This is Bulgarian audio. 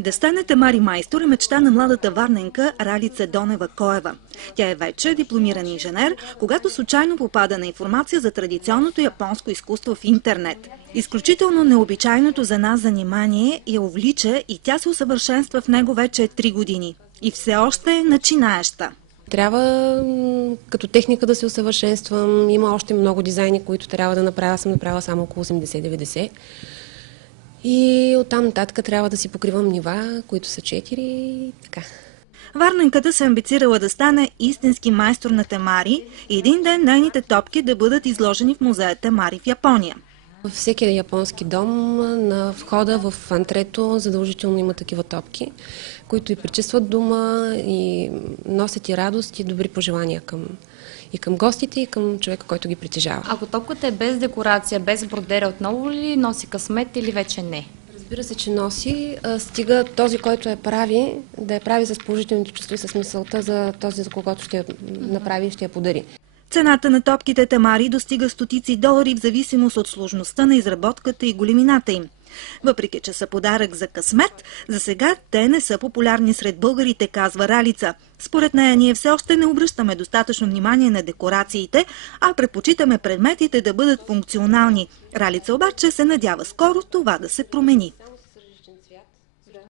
Да стане тамари майстор е мечта на младата варненка Ралица Донева-Коева. Тя е вече дипломиран инженер, когато случайно попада на информация за традиционното японско изкуство в интернет. Изключително необичайното за нас занимание я увлича и тя се усъвършенства в него вече 3 години. И все още е начинаеща. Трябва като техника да се усъвършенствам. Има още много дизайни, които трябва да направя. Съм направила само около 80-90. И оттам нататък трябва да си покривам нива, които са 4 и така. Варненката се амбицирала да стане истински майстор на тамари и един ден нейните топки да бъдат изложени в музея Тамари в Япония. Във всеки японски дом на входа в антрето задължително има такива топки, които и пречистват дома и носят и радост и добри пожелания към гостите и към човека, който ги притежава. Ако топката е без декорация, без бродера, отново ли носи късмет или вече не? Разбира се, че носи. Стига този, който прави, да я прави с положителните чувства и с мисълта за този, за когото ще я направи и ще я подари. Цената на топките тамари достига стотици долари в зависимост от сложността на изработката и големината им. Въпреки че са подарък за късмет, за сега те не са популярни сред българите, казва Ралица. Според нея ние все още не обръщаме достатъчно внимание на декорациите, а предпочитаме предметите да бъдат функционални. Ралица обаче се надява скоро това да се промени.